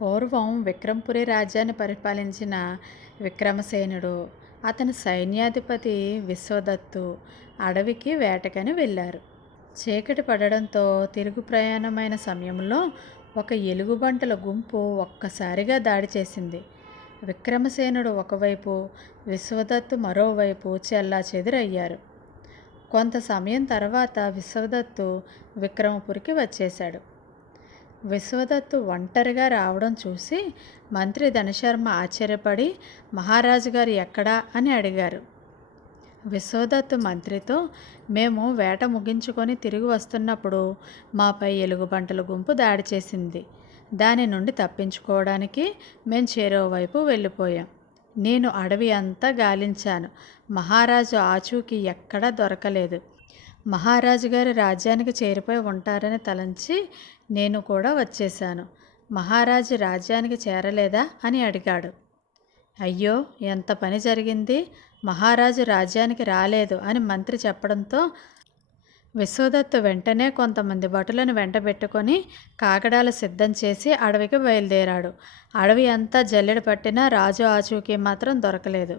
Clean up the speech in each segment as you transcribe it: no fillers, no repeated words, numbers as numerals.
పూర్వం విక్రమపురి రాజ్యాన్ని పరిపాలించిన విక్రమసేనుడు, అతని సైన్యాధిపతి విశ్వదత్తు అడవికి వేటకని వెళ్ళారు. చీకటి పడడంతో తిరుగు ప్రయాణమైన సమయంలో ఒక ఎలుగుబంటుల గుంపు ఒక్కసారిగా దాడి చేసింది. విక్రమసేనుడు ఒకవైపు, విశ్వదత్తు మరోవైపు చెల్లాచెదురయ్యారు. కొంత సమయం తర్వాత విశ్వదత్తు విక్రమపురికి వచ్చేశాడు. విశ్వదత్తు ఒంటరిగా రావడం చూసి మంత్రి ధనశర్మ ఆశ్చర్యపడి, మహారాజు గారు ఎక్కడా అని అడిగారు. విశ్వదత్తు మంత్రితో, మేము వేట ముగించుకొని తిరిగి వస్తున్నప్పుడు మాపై ఎలుగుబంటుల గుంపు దాడి చేసింది. దాని నుండి తప్పించుకోవడానికి మేము చెరోవైపు వెళ్ళిపోయాం. నేను అడవి అంతా గాలించాను. మహారాజు ఆచూకీ ఎక్కడా దొరకలేదు. మహారాజు గారి రాజ్యానికి చేరిపోయి ఉంటారని తలంచి నేను కూడా వచ్చేశాను. మహారాజు రాజ్యానికి చేరలేదా అని అడిగాడు. అయ్యో, ఎంత పని జరిగింది! మహారాజు రాజ్యానికి రాలేదు అని మంత్రి చెప్పడంతో విశ్వదత్తు వెంటనే కొంతమంది భటులను వెంటబెట్టుకొని కాగడాలు సిద్ధం చేసి అడవికి బయలుదేరాడు. అడవి అంతా జల్లెడ పట్టినా రాజు ఆచూకీ మాత్రం దొరకలేదు.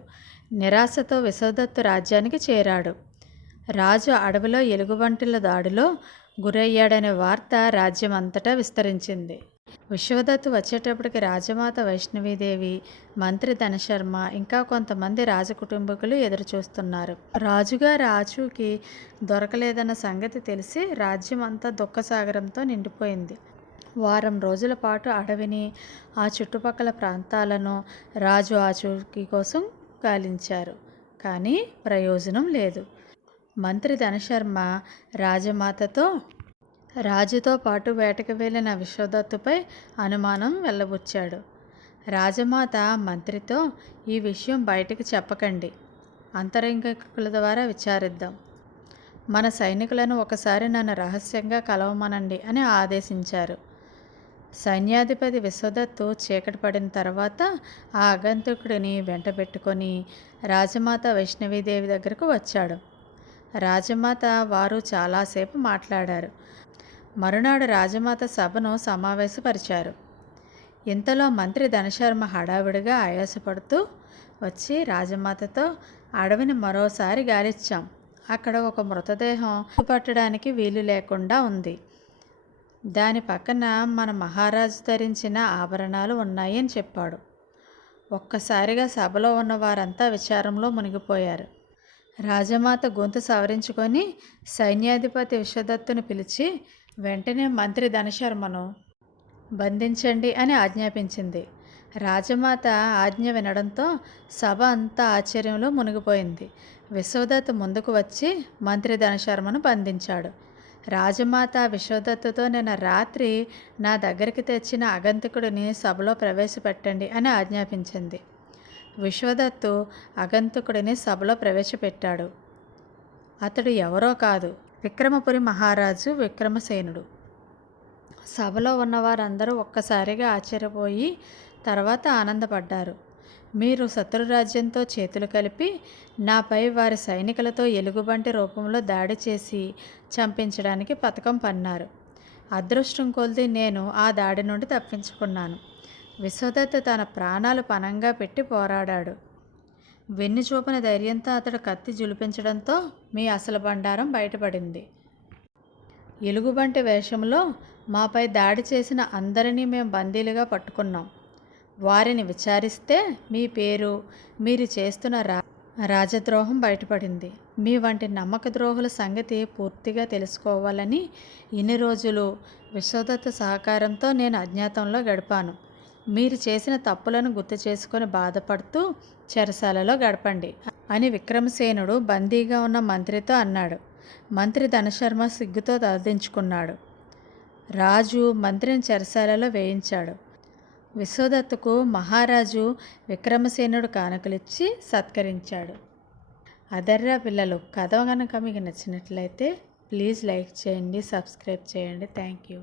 నిరాశతో విశ్వదత్తు రాజ్యానికి చేరాడు. రాజు అడవిలో ఎలుగుబంటుల దాడిలో గురయ్యాడనే వార్త రాజ్యం అంతటా విస్తరించింది. విశ్వదత్తు వచ్చేటప్పటికి రాజమాత వైష్ణవీదేవి, మంత్రి ధనశర్మ, ఇంకా కొంతమంది రాజకుటుంబకులు ఎదురుచూస్తున్నారు. రాజుగారి ఆచూకీ దొరకలేదన్న సంగతి తెలిసి రాజ్యం అంతా దుఃఖసాగరంతో నిండిపోయింది. వారం రోజుల పాటు అడవిని, ఆ చుట్టుపక్కల ప్రాంతాలను రాజు ఆచూకీ కోసం గాలించారు. కానీ ప్రయోజనం లేదు. మంత్రి ధనశర్మ రాజుతో పాటు వేటకు వెళ్ళిన విశ్వదత్తుపై అనుమానం వెళ్ళబుచ్చాడు. రాజమాత మంత్రితో, ఈ విషయం బయటికి చెప్పకండి, అంతరంగికుల ద్వారా విచారిద్దాం. మన సైనికులను ఒకసారి నన్ను రహస్యంగా కలవమనండి అని ఆదేశించారు. సైన్యాధిపతి విశ్వదత్తు చీకటి పడిన తర్వాత ఆ ఆగంతుకుడిని వెంటబెట్టుకొని రాజమాత వైష్ణవీదేవి దగ్గరకు వచ్చాడు. రాజమాత వారు చాలాసేపు మాట్లాడారు. మరునాడు రాజమాత సభను సమావేశపరిచారు. ఇంతలో మంత్రి ధనశర్మ హడావిడిగా ఆయాసపడుతూ వచ్చి రాజమాతతో, అడవిని మరోసారి గాలిచ్చాం. అక్కడ ఒక మృతదేహం పట్టడానికి వీలు లేకుండా ఉంది. దాని పక్కన మన మహారాజు ధరించిన ఆభరణాలు ఉన్నాయి అని చెప్పాడు. ఒక్కసారిగా సభలో ఉన్న వారంతా విచారంలో మునిగిపోయారు. రాజమాత గొంతు సవరించుకొని సైన్యాధిపతి విశ్వదత్తును పిలిచి వెంటనే మంత్రి ధనశర్మను బంధించండి అని ఆజ్ఞాపించింది. రాజమాత ఆజ్ఞ వినడంతో సభ అంతా ఆశ్చర్యంలో మునిగిపోయింది. విశ్వదత్తు ముందుకు వచ్చి మంత్రి ధనశర్మను బంధించాడు. రాజమాత విశ్వదత్తుతో, నిన్న రాత్రి నా దగ్గరికి తెచ్చిన ఆగంతుకుడిని సభలో ప్రవేశపెట్టండి అని ఆజ్ఞాపించింది. విశ్వదత్తు ఆగంతుకుడిని సభలో ప్రవేశపెట్టాడు. అతడు ఎవరో కాదు, విక్రమపురి మహారాజు విక్రమసేనుడు. సభలో ఉన్నవారందరూ ఒక్కసారిగా ఆశ్చర్యపోయి తర్వాత ఆనందపడ్డారు. మీరు శత్రురాజ్యంతో చేతులు కలిపి నాపై వారి సైనికులతో ఎలుగుబంటి రూపంలో దాడి చేసి చంపించడానికి పథకం పన్నారు. అదృష్టం కొద్దీ నేను ఆ దాడి నుండి తప్పించుకున్నాను. విశ్వదత్తు తన ప్రాణాలు పణంగా పెట్టి పోరాడాడు. వెన్ను చూపిన ధైర్యంతో అతడు కత్తి జులిపించడంతో మీ అసలు బండారం బయటపడింది. ఎలుగుబంటి వేషంలో మాపై దాడి చేసిన అందరినీ మేము బందీలుగా పట్టుకున్నాం. వారిని విచారిస్తే మీ పేరు, మీరు చేస్తున్న రాజద్రోహం బయటపడింది. మీ వంటి నమ్మక ద్రోహుల సంగతి పూర్తిగా తెలుసుకోవాలని ఇన్ని రోజులు విశ్వదత్తు సహకారంతో నేను అజ్ఞాతంలో గడిపాను. మీరు చేసిన తప్పులను గుర్తు చేసుకొని బాధపడుతూ చెరసాలలో గడపండి అని విక్రమసేనుడు బందీగా ఉన్న మంత్రితో అన్నాడు. మంత్రి ధనశర్మ సిగ్గుతో తలదించుకున్నాడు. రాజు మంత్రిని చెరసాలలో వేయించాడు. విశ్వదత్తుకు మహారాజు విక్రమసేనుడు కానుకలిచ్చి సత్కరించాడు. అదర్రా పిల్లలు, కథ కనుక మీకు నచ్చినట్లయితే ప్లీజ్ లైక్ చేయండి, సబ్స్క్రైబ్ చేయండి. Thank you.